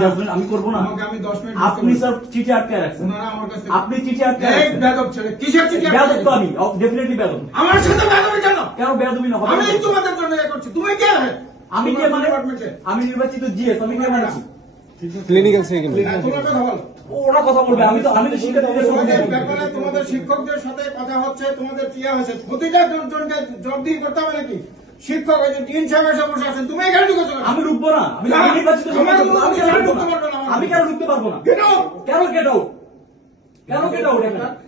Judgement আমি করবো না। আমি 10 মিনিট আপনি স্যার চিঠি আটকে রাখছেন, আপনি চিঠি আটকে রাখছেন। বেয়াদব ছেলে, কিসের চিঠি? বেয়াদব তো আমি, ডেফিনেটলি বেয়াদব। আমার সাথে বেয়াদবি কেন? কেন বেয়াদবি না হবে? আমি তোমাদের জন্য ইয়ে করছি, তুমি কে? আমি কে মানে? আমি নির্বাচিত জিএস, আমি কে মানছি? ক্লিনিক্যাল সেকেন্ড তোমার কথা বলো। ওরা কথা বলবে, আমি তো শিক্ষার্থীদের তোমাদের সঙ্গে ব্যাপারে তোমাদের শিক্ষকদের সাথে কথা হচ্ছে, তোমাদের কি হয়েছে প্রতিটা জনকে জবাবদিহি করতে হবে নাকি? শিক্ষক ওই যে ডিন সাহেব এসে বসে আছেন, তুমি এখানে ঢুকেছো কেন? আমি ঢুকবো না, আমি নির্বাচিত আমি কেন ঢুকতে পারবো না? কেন? কেন গেট আউট? কেন গেট আউট?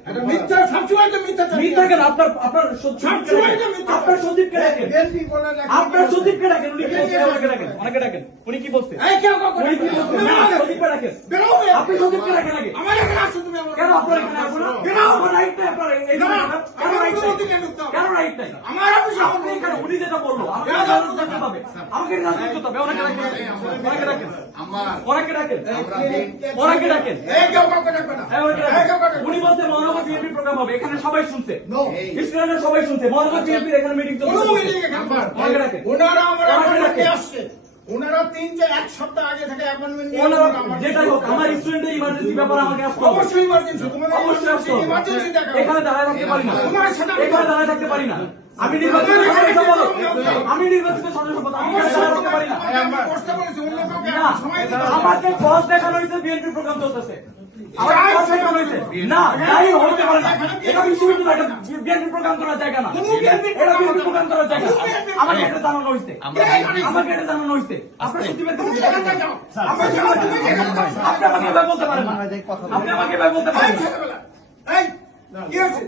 এটা মিথ্যা, সবসময় তো মিথ্যা। মিথ্যা কেন? আপনার সচিবকে ডাকেন, আপনার সচিবকে ডাকেন, উনি কি বলছেন? অনেকে ডাকেন, উনি কি বলছেন? এই কেউ উনি কি বলছেন? না, সচিবকে ডাকেন, আপনি সচিবকে ডাকেন আগে। আমার এখানে আসছো তুমি? কেন আপনার এখানে আসবো না? কেন আমার রাইট নাই? আপনার এই কেন রাইট নাই? আমার অফিসে আপনি কেন? উনি যেটা বললো আমাকে জানাতে হবে, আমাকে জানাতে হবে। অনেকে ডাকেন, অনেকে ডাকেন, অনেকে ডাকেন, অনেকে ডাকেন। এই কেউ কাউকে ডাকবে না। উনি বলছে মহানগর বিএনপি প্রোগ্রাম হবে, এখানে সবাই শুনছে, স্টুডেন্টরা সবাই শুনছে, মহানগর বিএনপির এখানে মিটিং চলছে। অনেকে ডাকেন, ওনারা আমার অনেকে ডাকেন। আসছে, ওনারা 3-1 সপ্তাহ আগে থেকে অ্যাপয়েন্টমেন্ট নিয়ে যেটাই হোক, আমার স্টুডেন্টের ইমার্জেন্সি ব্যাপারে আমাকে আসতে হবে। অবশ্যই ইমার্জেন্সি, তোমাদের অবশ্যই আসতে হবে। ইমার্জেন্সি দেখা। এখানে দাঁড়ায় থাকতে পারি না, তোমার সাথে এখানে দাঁড়ায় থাকতে পারি না। আমি নির্বাচিত সদস্য পদ, আমি নির্বাচিত সদস্য পদ, আমি এখানে দাঁড়ায় থাকতে পারি না। আমি কষ্ট বলেছি, অন্য কাউকে না, সময় দিতে হবে। আমাকে বস দেখানো হয়েছে, বিএনপি প্রোগ্রাম চলতেছে। আমাকে বস দেখানো হয়েছে। না, তাই হতে পারে না। এটা বিশ্ববিদ্যালয়, এটা বিএনপি প্রোগ্রাম করার জায়গা না। এটা বিএনপি প্রোগ্রাম করার জায়গা না। আমাকে এটা জানানো হয়েছে, আমাকে এটা জানানো হয়েছে। আপনার সচিবের কাছে তুমি যেখানে যাও, আপনি আমাকে এভাবে বলতে পারেন না, আপনি আমাকে এভাবে বলতে পারেন না। এই, কি হয়েছে?